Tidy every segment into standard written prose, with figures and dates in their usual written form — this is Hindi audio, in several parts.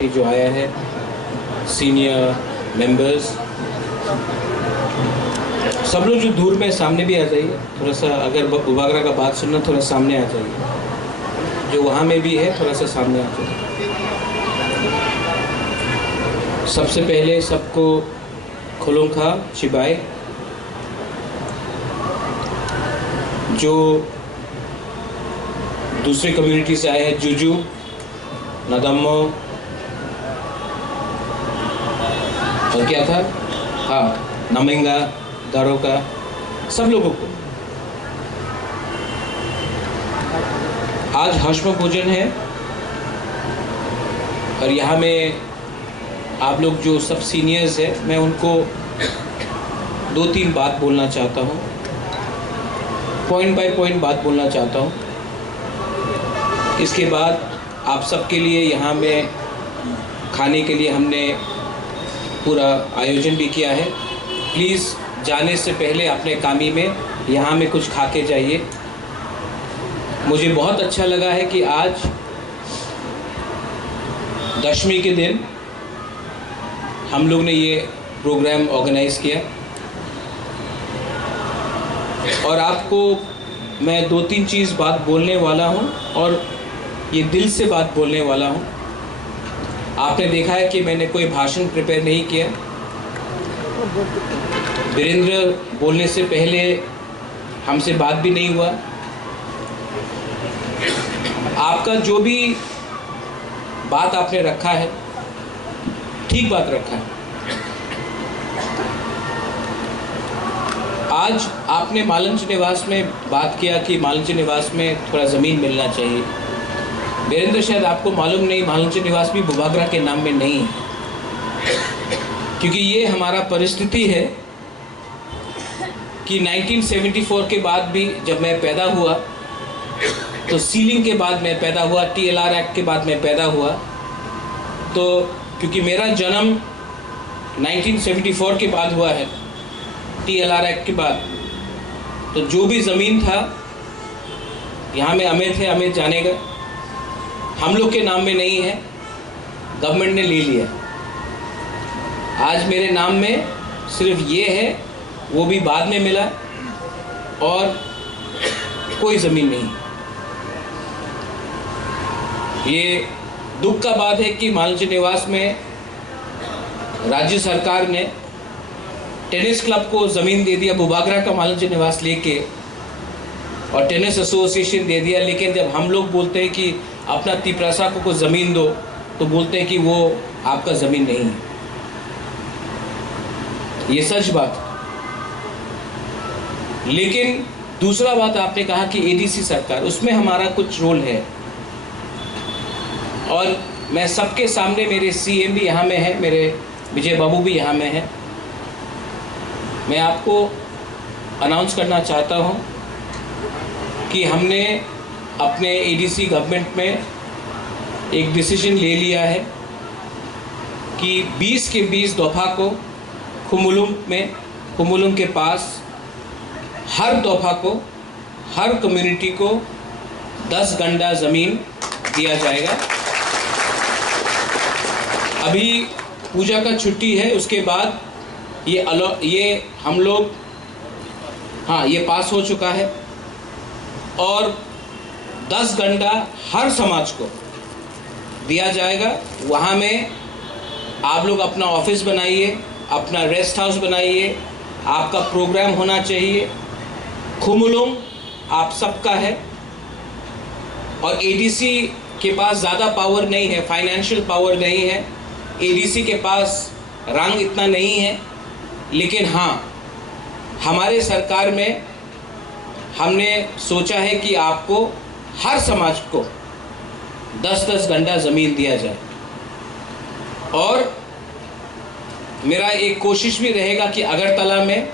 जो आया है, सीनियर मेंबर्स, सब लोग जो दूर में सामने भी आ जाइए। थोड़ा सा अगर बुबागरा का बात सुनना, थोड़ा सामने आ जाइए। जो वहाँ में भी है, थोड़ा सा सामने आ जाइए। सबसे पहले सबको खुलुंखा चिबाए। जो दूसरी कम्युनिटी से आए हैं, जुजू, नदम्मो और क्या था, हाँ, नमेंगा, दारोका, सब लोगों को आज हश्म भोजन है। और यहाँ में आप लोग जो सब सीनियर्स हैं, मैं उनको 2-3 बात बोलना चाहता हूँ, पॉइंट बाय पॉइंट बात बोलना चाहता हूँ। इसके बाद आप सबके लिए यहाँ में खाने के लिए हमने पूरा आयोजन भी किया है। प्लीज़ जाने से पहले अपने कामी में यहाँ में कुछ खा के जाइए। मुझे बहुत अच्छा लगा है कि आज दशमी के दिन हम लोग ने ये प्रोग्राम ऑर्गेनाइज़ किया। और आपको मैं 2-3 चीज़ बात बोलने वाला हूँ और ये दिल से बात बोलने वाला हूँ। आपने देखा है कि मैंने कोई भाषण प्रिपेयर नहीं किया। वीरेंद्र बोलने से पहले हमसे बात भी नहीं हुआ। आपका जो भी बात आपने रखा है, ठीक बात रखा है। आज आपने मालंच निवास में बात किया कि मालंच निवास में थोड़ा ज़मीन मिलना चाहिए। वीरेंद्र, शायद आपको मालूम नहीं, मालंच निवास भी बुबागरा के नाम में नहीं है, क्योंकि ये हमारा परिस्थिति है कि 1974 के बाद भी, जब मैं पैदा हुआ तो सीलिंग के बाद मैं पैदा हुआ, TLR एक्ट के बाद मैं पैदा हुआ। तो क्योंकि मेरा जन्म 1974 के बाद हुआ है, TLR एक्ट के बाद, तो जो भी ज़मीन था यहाँ में अमित है, अमित जानेगा, हम लोग के नाम में नहीं है, गवर्नमेंट ने ले लिया। आज मेरे नाम में सिर्फ ये है, वो भी बाद में मिला, और कोई ज़मीन नहीं। ये दुख का बात है कि मालंच निवास में राज्य सरकार ने टेनिस क्लब को ज़मीन दे दिया, बुबागरा का मालंच निवास लेके, और टेनिस एसोसिएशन दे दिया। लेकिन जब हम लोग बोलते हैं कि अपना तिपरासा को ज़मीन दो, तो बोलते हैं कि वो आपका ज़मीन नहीं है। ये सच बात। लेकिन दूसरा बात आपने कहा कि ADC सरकार, उसमें हमारा कुछ रोल है। और मैं सबके सामने, मेरे CM भी यहाँ में है, मेरे विजय बाबू भी यहाँ में है, मैं आपको अनाउंस करना चाहता हूँ कि हमने अपने ADC गवर्नमेंट में एक डिसीजन ले लिया है कि 20 के 20 दफ़ा को खुमुलुम के पास हर दफ़ा को, हर कम्युनिटी को 10 गंडा ज़मीन दिया जाएगा। अभी पूजा का छुट्टी है, उसके बाद ये हम लोग, हाँ, ये पास हो चुका है। और 10 गंडा हर समाज को दिया जाएगा। वहाँ में आप लोग अपना ऑफिस बनाइए, अपना रेस्ट हाउस बनाइए, आपका प्रोग्राम होना चाहिए। खुमुलुम आप सबका है, और ADC के पास ज़्यादा पावर नहीं है, फाइनेंशियल पावर नहीं है, ADC के पास रंग इतना नहीं है। लेकिन हाँ, हमारे सरकार में हमने सोचा है कि आपको, हर समाज को 10-10 गंडा ज़मीन दिया जाए। और मेरा एक कोशिश भी रहेगा कि अगरतला में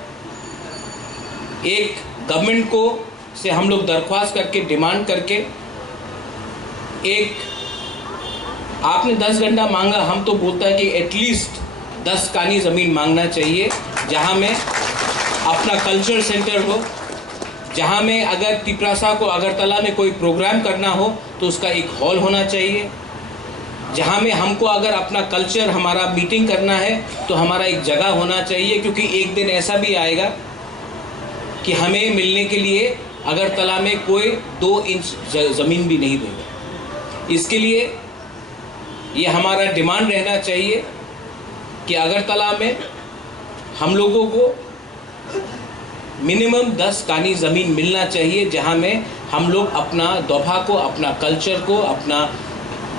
एक गवर्नमेंट को से हम लोग दरख्वास्त करके, डिमांड करके, एक, आपने 10 गंडा मांगा, हम तो बोलता है कि एटलीस्ट 10 कानी ज़मीन मांगना चाहिए, जहाँ में अपना कल्चर सेंटर हो, जहाँ में अगर तिपरासा को अगरतला में कोई प्रोग्राम करना हो तो उसका एक हॉल होना चाहिए, जहाँ में हमको अगर अपना कल्चर, हमारा मीटिंग करना है तो हमारा एक जगह होना चाहिए, क्योंकि एक दिन ऐसा भी आएगा कि हमें मिलने के लिए अगरतला में कोई 2 इंच ज़मीन भी नहीं देगा। इसके लिए ये हमारा डिमांड रहना चाहिए कि अगरतला में हम लोगों को मिनिमम 10 कानी ज़मीन मिलना चाहिए, जहाँ में हम लोग अपना दोफा को, अपना कल्चर को, अपना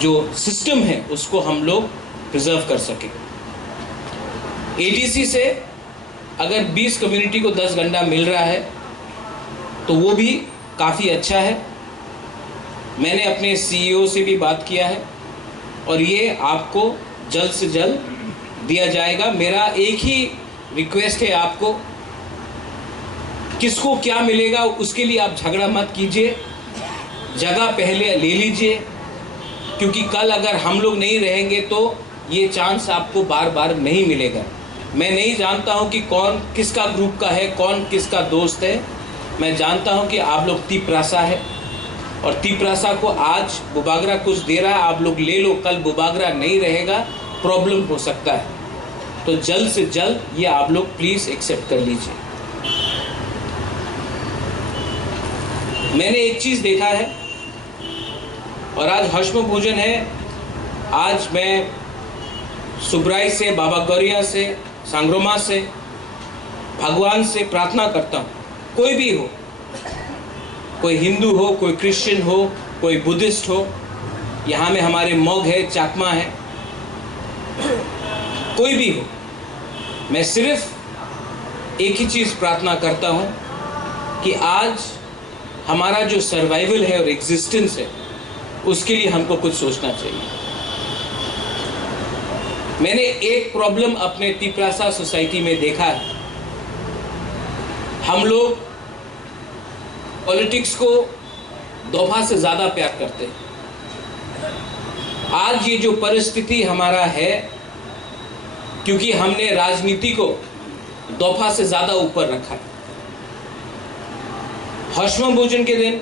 जो सिस्टम है उसको हम लोग प्रिजर्व कर सकें। एडीसी से अगर 20 कम्युनिटी को 10 गंडा मिल रहा है तो वो भी काफ़ी अच्छा है। मैंने अपने सीईओ से भी बात किया है और ये आपको जल्द से जल्द दिया जाएगा। मेरा एक ही रिक्वेस्ट है आपको, किसको क्या मिलेगा उसके लिए आप झगड़ा मत कीजिए, जगह पहले ले लीजिए, क्योंकि कल अगर हम लोग नहीं रहेंगे तो ये चांस आपको बार बार नहीं मिलेगा। मैं नहीं जानता हूँ कि कौन किसका ग्रुप का है, कौन किसका दोस्त है। मैं जानता हूँ कि आप लोग तिपरासा है और तिपरासा को आज बुबागरा कुछ दे रहा है, आप लोग ले लो, कल बुबागरा नहीं रहेगा, प्रॉब्लम हो सकता है। तो जल्द से जल्द ये आप लोग प्लीज़ एक्सेप्ट कर लीजिए। मैंने एक चीज़ देखा है और आज हश्म भोजन है। आज मैं सुब्राई से, बाबा गौरिया से, सांग्रोमा से, भगवान से प्रार्थना करता हूँ, कोई भी हो, कोई हिंदू हो, कोई क्रिश्चियन हो, कोई बुद्धिस्ट हो, यहाँ में हमारे मौग है, चाकमा है, कोई भी हो, मैं सिर्फ एक ही चीज़ प्रार्थना करता हूँ कि आज हमारा जो सर्वाइवल है और एग्जिस्टेंस है उसके लिए हमको कुछ सोचना चाहिए। मैंने एक प्रॉब्लम अपने तिपरासा सोसाइटी में देखा है, हम लोग पॉलिटिक्स को दोफा से ज़्यादा प्यार करते हैं। आज ये जो परिस्थिति हमारा है, क्योंकि हमने राजनीति को दोफा से ज़्यादा ऊपर रखा है। हश्म भोजन के दिन,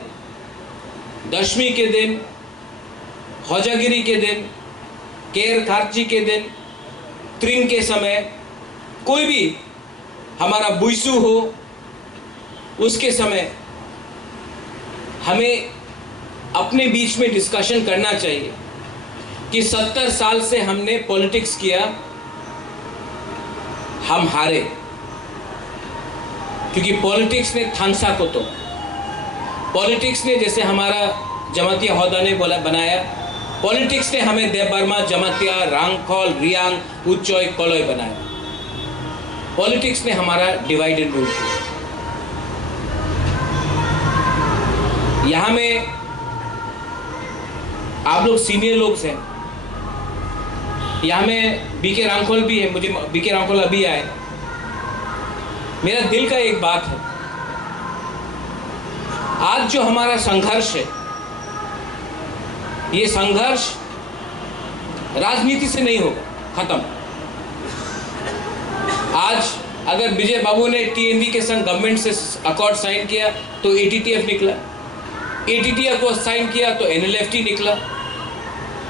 दशमी के दिन, हौजागिरी के दिन, केर खार्ची के दिन, त्रिंग के समय, कोई भी हमारा बुइसू हो, उसके समय हमें अपने बीच में डिस्कशन करना चाहिए कि 70 साल से हमने पॉलिटिक्स किया, हम हारे, क्योंकि पॉलिटिक्स ने थानसा को, तो पॉलिटिक्स ने, जैसे हमारा जमातिया हौदा ने बनाया, पॉलिटिक्स ने हमें देवबर्मा, जमातिया, रांगखोल, रियांग, उच्चोय, कोलोय बनाया। पॉलिटिक्स ने हमारा डिवाइड एंड रूल किया। यहाँ में आप लोग सीनियर लोग हैं, यहाँ में बीके रांगखोल भी है, मुझे बीके रांगखोल अभी आए। मेरा दिल का एक बात है, आज जो हमारा संघर्ष है, ये संघर्ष राजनीति से नहीं होगा खत्म। आज अगर विजय बाबू ने टीएनवी के संग गवर्नमेंट से अकॉर्ड साइन किया तो एटीटीएफ निकला, एटीटीएफ को साइन किया तो एनएलएफटी निकला,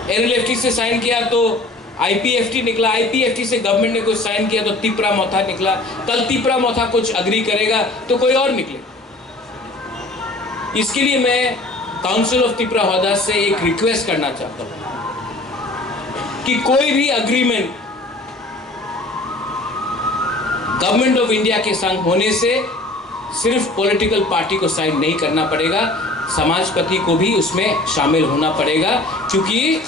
एनएलएफटी से साइन किया तो आईपीएफटी निकला, आईपीएफटी से गवर्नमेंट ने कुछ साइन किया तो तिपरा मोथा निकला, कल तिपरा मोथा कुछ अग्री करेगा तो कोई और निकले। इसके लिए मैं काउंसिल ऑफ तिपरा हौदा से एक रिक्वेस्ट करना चाहता हूं कि कोई भी अग्रीमेंट गवर्नमेंट ऑफ इंडिया के संग होने से सिर्फ पॉलिटिकल पार्टी को साइन नहीं करना पड़ेगा, समाजपति को भी उसमें शामिल होना पड़ेगा। क्योंकि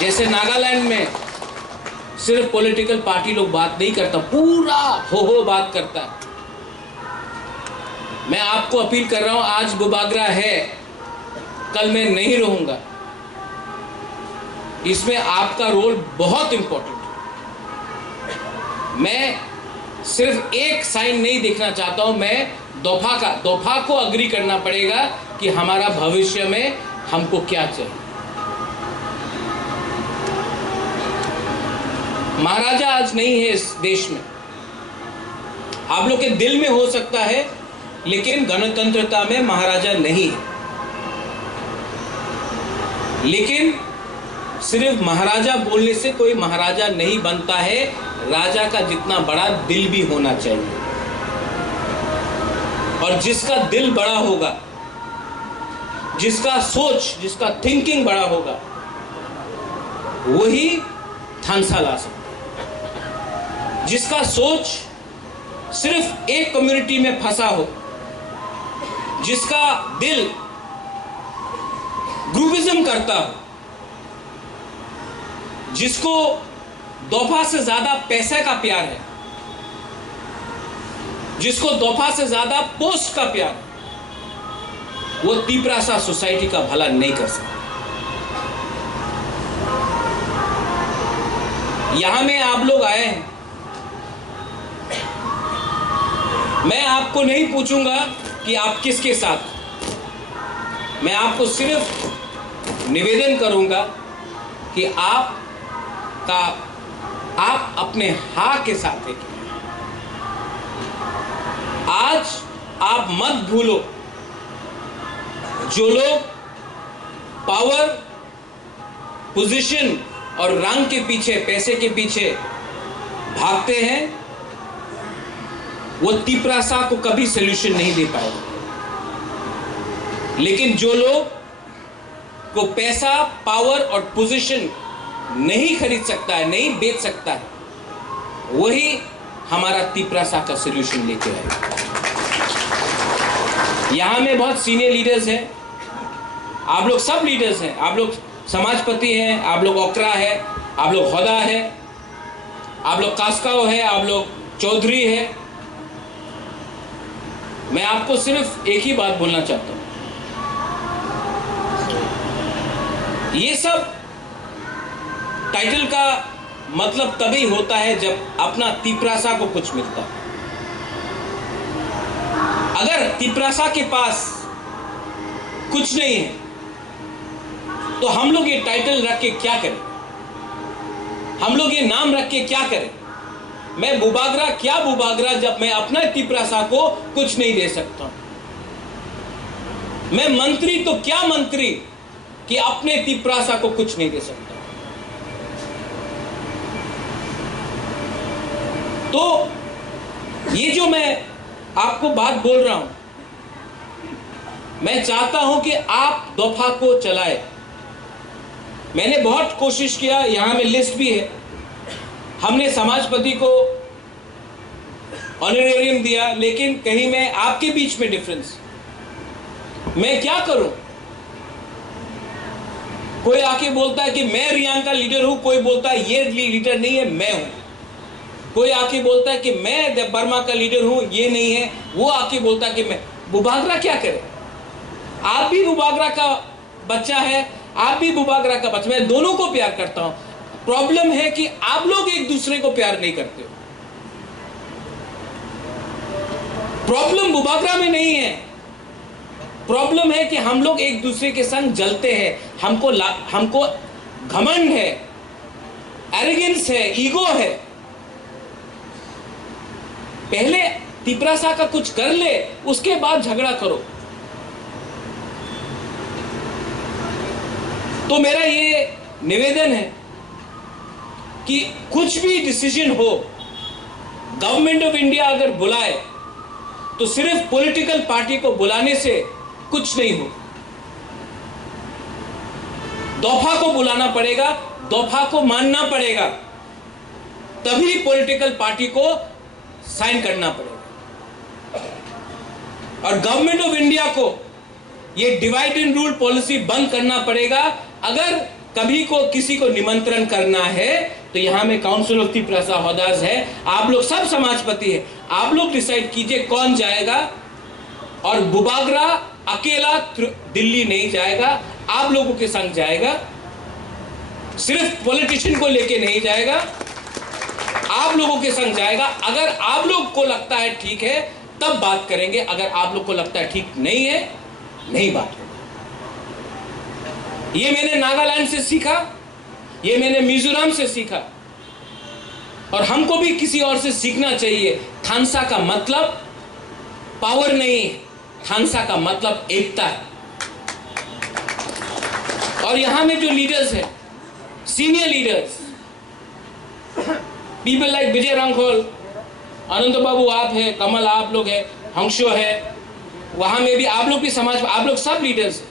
जैसे नागालैंड में सिर्फ पॉलिटिकल पार्टी लोग बात नहीं करता, पूरा हो बात करता है। मैं आपको अपील कर रहा हूं, आज बुबागरा है, कल मैं नहीं रहूंगा, इसमें आपका रोल बहुत इंपॉर्टेंट है। मैं सिर्फ एक साइन नहीं देखना चाहता हूं, मैं दोफा को अग्री करना पड़ेगा कि हमारा भविष्य में हमको क्या चाहिए। महाराजा आज नहीं है इस देश में, आप लोग के दिल में हो सकता है, लेकिन गणतंत्रता में महाराजा नहीं है। लेकिन सिर्फ महाराजा बोलने से कोई महाराजा नहीं बनता है, राजा का जितना बड़ा दिल भी होना चाहिए। और जिसका दिल बड़ा होगा, जिसका सोच, जिसका थिंकिंग बड़ा होगा, वही थानसा ला सकता है। जिसका सोच सिर्फ एक कम्युनिटी में फंसा हो, जिसका दिल ग्रुपिज्म करता हो, जिसको दफा से ज्यादा पैसे का प्यार है, जिसको दफा से ज्यादा पोस्ट का प्यार है, वो तीपरासा सोसाइटी का भला नहीं कर सकता। यहां में आप लोग आए हैं, मैं आपको नहीं पूछूंगा कि आप किसके साथ, मैं आपको सिर्फ निवेदन करूंगा कि आप अपने हाँ के साथ है। आज आप मत भूलो, जो लोग पावर, पोजीशन और रंग के पीछे, पैसे के पीछे भागते हैं, वो तीपरासा को कभी सलूशन नहीं दे पाएगा। लेकिन जो लोग को पैसा, पावर और पोजीशन नहीं खरीद सकता है, नहीं बेच सकता है, वही हमारा तीपरासा का सलूशन लेके आएगा। यहां में बहुत सीनियर लीडर्स हैं, आप लोग सब लीडर्स हैं, आप लोग समाजपति हैं, आप लोग ओकरा है, आप लोग होदा है, आप लोग कास्काओ है, आप लोग चौधरी है। मैं आपको सिर्फ एक ही बात बोलना चाहता हूं, ये सब टाइटल का मतलब तभी होता है जब अपना तीपरासा को कुछ मिलता है। अगर तीपरासा के पास कुछ नहीं है तो हम लोग ये टाइटल रख के क्या करें, हम लोग ये नाम रख के क्या करें। मैं बुबागरा क्या बुबागरा जब मैं अपना तीपरासा को कुछ नहीं दे सकता। मैं मंत्री तो क्या मंत्री कि अपने तीपरासा को कुछ नहीं दे सकता। तो ये जो मैं आपको बात बोल रहा हूं, मैं चाहता हूं कि आप दफा को चलाएं। मैंने बहुत कोशिश किया, यहां में लिस्ट भी है, हमने समाजपति को ऑनरेरियम दिया, लेकिन कहीं मैं आपके बीच में डिफरेंस, मैं क्या करूं। कोई आके बोलता है कि मैं रियांग का लीडर हूं, कोई बोलता है ये लीडर नहीं है, मैं हूं। कोई आके बोलता है कि मैं बर्मा का लीडर हूं, ये नहीं है, वो आके बोलता है कि मैं। बुबागरा क्या करे, आप भी बुबागरा का बच्चा है, आप भी बुबागरा का बच्चा, मैं दोनों को प्यार करता हूं। प्रॉब्लम है कि आप लोग एक दूसरे को प्यार नहीं करते हो। प्रॉब्लम बुबागरा में नहीं है, प्रॉब्लम है कि हम लोग एक दूसरे के संग जलते हैं। हमको घमंड है, एरोगेंस है, ईगो है। पहले तीपरासा का कुछ कर ले, उसके बाद झगड़ा करो। तो मेरा ये निवेदन है कि कुछ भी डिसीजन हो, गवर्नमेंट ऑफ इंडिया अगर बुलाए तो सिर्फ पॉलिटिकल पार्टी को बुलाने से कुछ नहीं हो। दफा को बुलाना पड़ेगा, दफा को मानना पड़ेगा, तभी पॉलिटिकल पार्टी को साइन करना पड़ेगा। और गवर्नमेंट ऑफ इंडिया को ये डिवाइड एंड रूल पॉलिसी बंद करना पड़ेगा। अगर कभी को किसी को निमंत्रण करना है तो यहां में काउंसिल ऑफ तीपरासा होदार्स है, आप लोग सब समाजपति है, आप लोग डिसाइड कीजिए कौन जाएगा। और बुबागरा अकेला दिल्ली नहीं जाएगा, आप लोगों के संग जाएगा, सिर्फ पॉलिटिशियन को लेके नहीं जाएगा, आप लोगों के संग जाएगा। अगर आप लोग को लगता है ठीक है तब बात करेंगे, अगर आप लोग को लगता है ठीक नहीं है, नहीं बात होगी। ये मैंने नागालैंड से सीखा, ये मैंने मिजोरम से सीखा, और हमको भी किसी और से सीखना चाहिए। थानसा का मतलब पावर नहीं, थानसा का मतलब एकता है। और यहां में जो लीडर्स हैं, senior leaders, people like विजय रांखोल, अनंत बाबू आप है, कमल आप लोग है, हंसो है, वहाँ में भी आप लोग भी समाज, आप लोग सब लीडर्स हैं।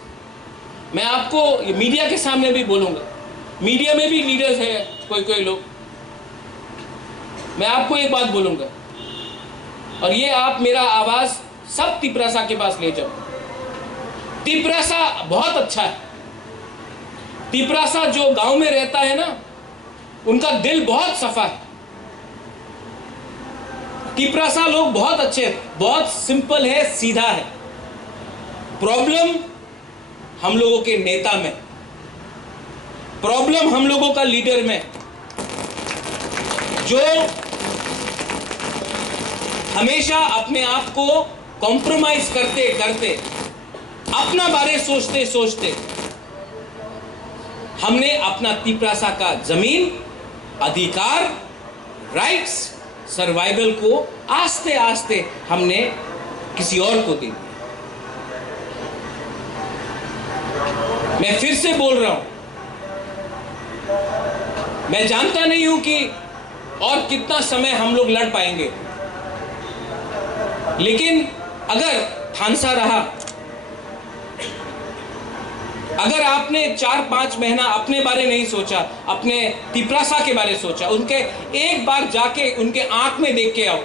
मैं आपको मीडिया के सामने भी बोलूँगा, मीडिया में भी लीडर्स है कोई लोग। मैं आपको एक बात बोलूँगा, और ये आप मेरा आवाज़ सब तिपरासा के पास ले जाओ। तिपरासा बहुत अच्छा है। तिपरासा जो गांव में रहता है ना, उनका दिल बहुत सफा है। तिपरासा लोग बहुत अच्छे, बहुत सिंपल है, सीधा है। प्रॉब्लम हम लोगों के नेता में, प्रॉब्लम हम लोगों का लीडर में, जो हमेशा अपने आप को कॉम्प्रोमाइज करते करते, अपना बारे सोचते सोचते, हमने अपना तिपरासा का जमीन, अधिकार, राइट्स, सर्वाइवल को आस्ते आस्ते हमने किसी और को दे दिया। मैं फिर से बोल रहा हूं, मैं जानता नहीं हूं कि और कितना समय हम लोग लड़ पाएंगे, लेकिन अगर ठानसा रहा, अगर आपने 4-5 महीना अपने बारे नहीं सोचा, अपने तिपरासा के बारे सोचा, उनके एक बार जाके उनके आंख में देख के आओ,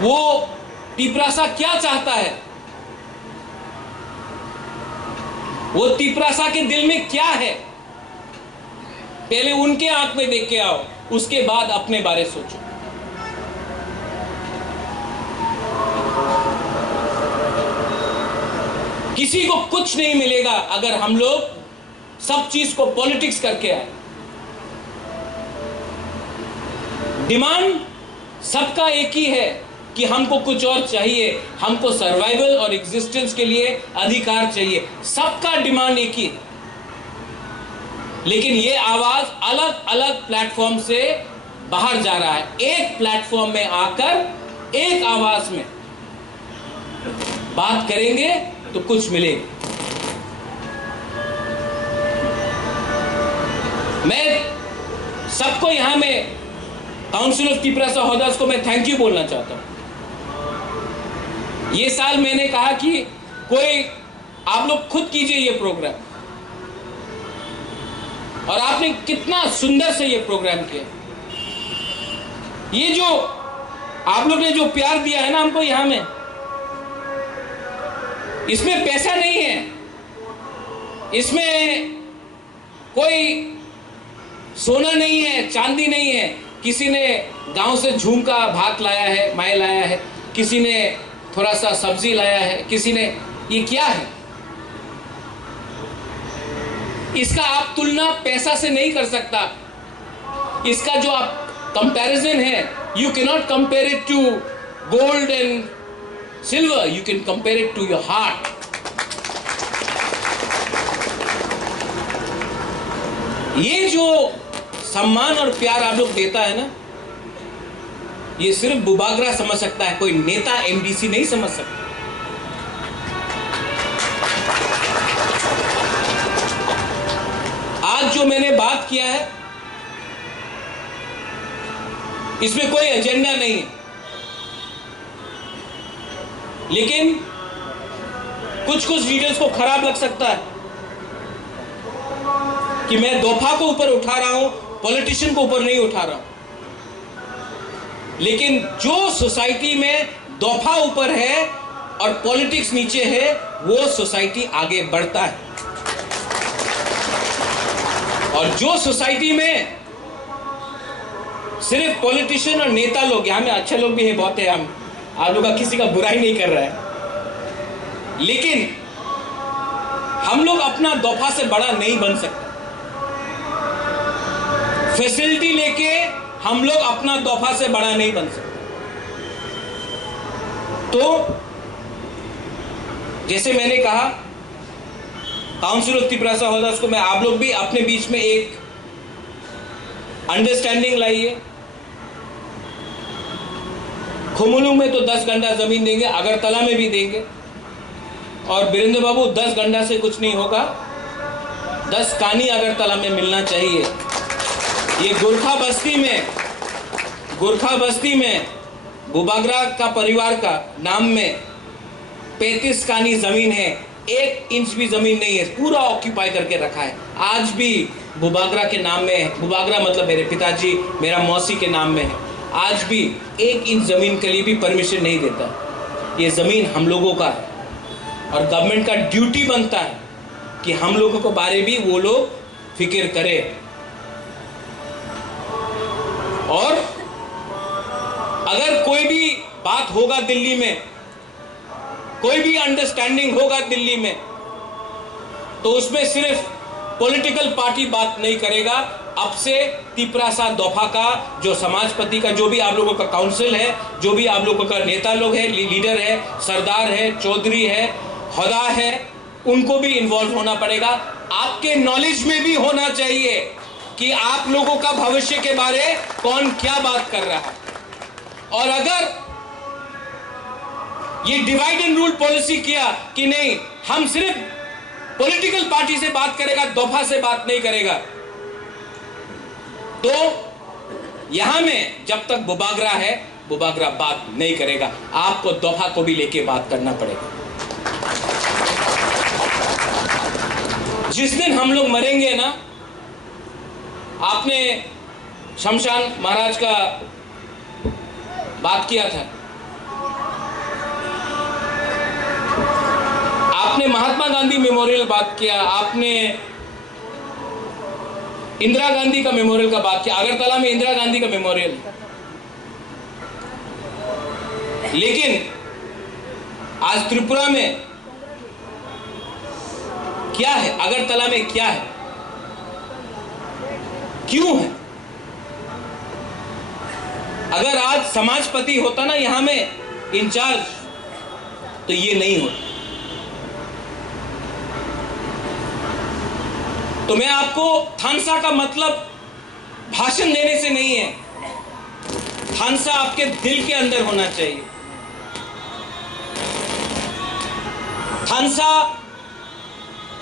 वो तिपरासा क्या चाहता है, वो तिपरासा के दिल में क्या है, पहले उनके आंख में देख के आओ, उसके बाद अपने बारे सोचो। किसी को कुछ नहीं मिलेगा अगर हम लोग सब चीज को पॉलिटिक्स करके आए। डिमांड सबका एक ही है कि हमको कुछ और चाहिए, हमको सर्वाइवल और एग्जिस्टेंस के लिए अधिकार चाहिए। सबका डिमांड एक ही है, लेकिन ये आवाज अलग अलग प्लेटफॉर्म से बाहर जा रहा है। एक प्लेटफॉर्म में आकर एक आवाज में बात करेंगे तो कुछ मिलेगा। मैं सबको यहां में काउंसिल ऑफ तिपरासा होल्डर्स को मैं थैंक यू बोलना चाहता हूं। ये साल मैंने कहा कि कोई आप लोग खुद कीजिए ये प्रोग्राम, और आपने कितना सुंदर से ये प्रोग्राम किया। ये जो आप लोग ने जो प्यार दिया है ना हमको यहां में, इसमें पैसा नहीं है, इसमें कोई सोना नहीं है, चांदी नहीं है। किसी ने गांव से झुमका भात लाया है, माए लाया है, किसी ने थोड़ा सा सब्जी लाया है, किसी ने, ये क्या है? इसका आप तुलना पैसा से नहीं कर सकता। इसका जो आप कंपैरिजन है, you can not compare it to gold and silver, you can compare it to your heart. ये जो सम्मान और प्यार आप लोग देता है ना, ये सिर्फ बुबागरा समझ सकता है, कोई नेता एमडीसी नहीं समझ सकता। आज जो मैंने बात किया है, इसमें कोई एजेंडा नहीं है, लेकिन कुछ लीडर्स को खराब लग सकता है कि मैं दोफा को ऊपर उठा रहा हूं, पॉलिटिशियन को ऊपर नहीं उठा रहा हूं। लेकिन जो सोसाइटी में दोफा ऊपर है और पॉलिटिक्स नीचे है, वो सोसाइटी आगे बढ़ता है। और जो सोसाइटी में सिर्फ पॉलिटिशियन और नेता लोग, यहां में अच्छे लोग भी हैं, बहुत है, हम आप लोग का किसी का बुराई नहीं कर रहा है, लेकिन हम लोग अपना दोफा से बड़ा नहीं बन सकते। फैसिलिटी लेके हम लोग अपना दोफा से बड़ा नहीं बन सकते। तो जैसे मैंने कहा, काउंसिल ऑफ तिपरासा होल्डर्स को मैं, आप लोग भी अपने बीच में एक अंडरस्टैंडिंग लाइए। खुमुलू में तो 10 गंडा जमीन देंगे, अगरतला में भी देंगे, और बीरेंद्र बाबू 10 गंडा से कुछ नहीं होगा। 10 कानी अगरतला में मिलना चाहिए। ये गोरखा बस्ती में बुबागरा का परिवार का नाम में 35 कानी जमीन है, 1 इंच भी जमीन नहीं है, पूरा ऑक्यूपाई करके रखा है। आज भी बुबागरा के नाम में है, बुबागरा मतलब मेरे पिताजी, मेरा मौसी के नाम में है। आज भी 1 इंच जमीन के लिए भी परमिशन नहीं देता। ये जमीन हम लोगों का है और गवर्नमेंट का ड्यूटी बनता है कि हम लोगों को बारे भी वो लोग फिक्र करे। और अगर कोई भी बात होगा दिल्ली में, कोई भी अंडरस्टैंडिंग होगा दिल्ली में, तो उसमें सिर्फ पॉलिटिकल पार्टी बात नहीं करेगा। अब से तिपरासा दफा का जो समाजपति का जो भी आप लोगों का काउंसिल है, जो भी आप लोगों का नेता लोग है, लीडर है, सरदार है, चौधरी है, खुदा है, उनको भी इन्वॉल्व होना पड़ेगा। आपके नॉलेज में भी होना चाहिए कि आप लोगों का भविष्य के बारे कौन क्या बात कर रहा है। और अगर ये डिवाइड एंड रूल पॉलिसी किया कि नहीं, हम सिर्फ पॉलिटिकल पार्टी से बात करेगा, दफा से बात नहीं करेगा, तो यहां में जब तक बुबागरा है, बुबागरा बात नहीं करेगा। आपको दफा को भी लेके बात करना पड़ेगा। जिस दिन हम लोग मरेंगे ना, आपने शमशान महाराज का बात किया था, आपने महात्मा गांधी मेमोरियल बात किया, आपने इंदिरा गांधी का मेमोरियल का बात किया। अगरतला में इंदिरा गांधी का मेमोरियल, लेकिन आज त्रिपुरा में क्या है, अगरतला में क्या है, क्यों है? अगर आज समाजपति होता ना यहां में इंचार्ज, तो ये नहीं होता। तो मैं आपको थानसा का मतलब भाषण देने से नहीं है, थानसा आपके दिल के अंदर होना चाहिए। थानसा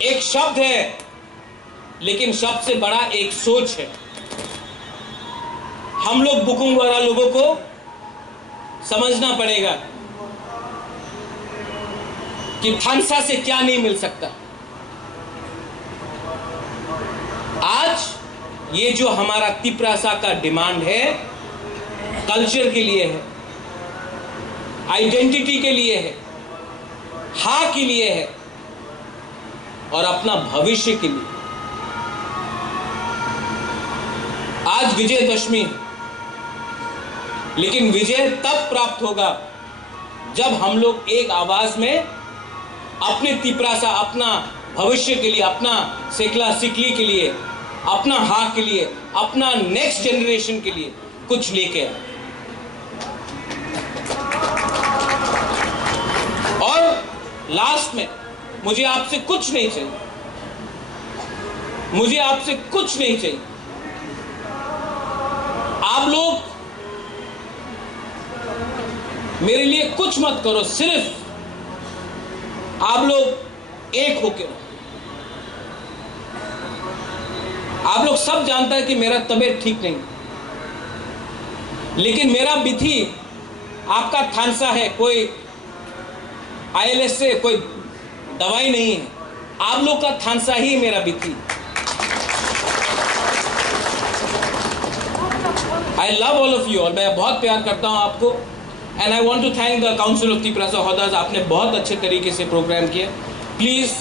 एक शब्द है, लेकिन शब्द से बड़ा एक सोच है। हम लोग बुकुंग वाला लोगों को समझना पड़ेगा कि थानसा से क्या नहीं मिल सकता। आज ये जो हमारा तिपरासा का डिमांड है, कल्चर के लिए है, आइडेंटिटी के लिए है, हाँ के लिए है और अपना भविष्य के लिए। आज विजयदशमी है, लेकिन विजय तब प्राप्त होगा जब हम लोग एक आवाज में अपने तिपरासा, अपना भविष्य के लिए, अपना सेकला सिकली के लिए, अपना हाँ के लिए, अपना नेक्स्ट जनरेशन के लिए कुछ लेके आए। और लास्ट में मुझे आपसे कुछ नहीं चाहिए, मुझे आपसे कुछ नहीं चाहिए। आप लोग मेरे लिए कुछ मत करो, सिर्फ आप लोग एक होकर। आप लोग सब जानता है कि मेरा तबीयत ठीक नहीं, लेकिन मेरा विधि आपका थानसा है, कोई आईएलएस से कोई दवाई नहीं है। आप लोग का थानसा ही मेरा विधि। I love all of you all, मैं बहुत प्यार करता हूं आपको। And I want to thank the council of Tiprasa Hodas, आपने बहुत अच्छे तरीके से प्रोग्राम किया। प्लीज़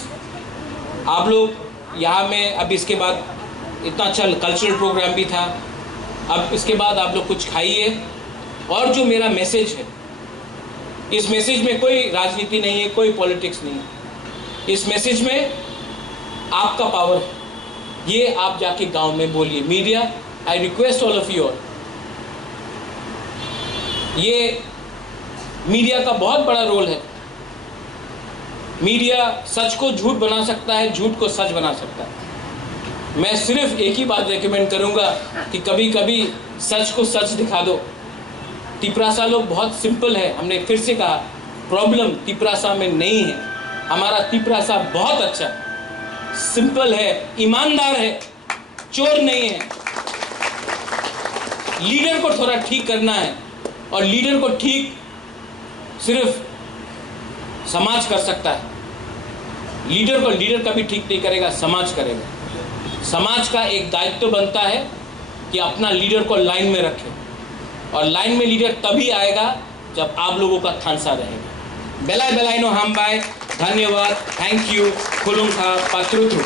आप लोग यहाँ में, अब इसके बाद इतना अच्छा कल्चरल प्रोग्राम भी था, अब इसके बाद आप लोग कुछ खाइए। और जो मेरा मैसेज है, इस मैसेज में कोई राजनीति नहीं है, कोई पॉलिटिक्स नहीं है। इस मैसेज में आपका पावर है, ये आप जाके गांव में बोलिए। Media, I request all of you all, ये मीडिया का बहुत बड़ा रोल है। मीडिया सच को झूठ बना सकता है, झूठ को सच बना सकता है। मैं सिर्फ एक ही बात रेकमेंड करूंगा कि कभी कभी सच को सच दिखा दो। तिपरासा लोग बहुत सिंपल है, हमने फिर से कहा, प्रॉब्लम तिपरासा में नहीं है। हमारा तिपरासा बहुत अच्छा है, सिंपल है, ईमानदार है, चोर नहीं है। लीडर को थोड़ा ठीक करना है, और लीडर को ठीक सिर्फ समाज कर सकता है। लीडर कभी ठीक नहीं करेगा, समाज करेगा। समाज का एक दायित्व बनता है कि अपना लीडर को लाइन में रखे, और लाइन में लीडर तभी आएगा जब आप लोगों का थानसा रहेगा। बेलाय बेलायनो हामबाय, धन्यवाद, थैंक यू, खुलुमखा, पात्रुथु।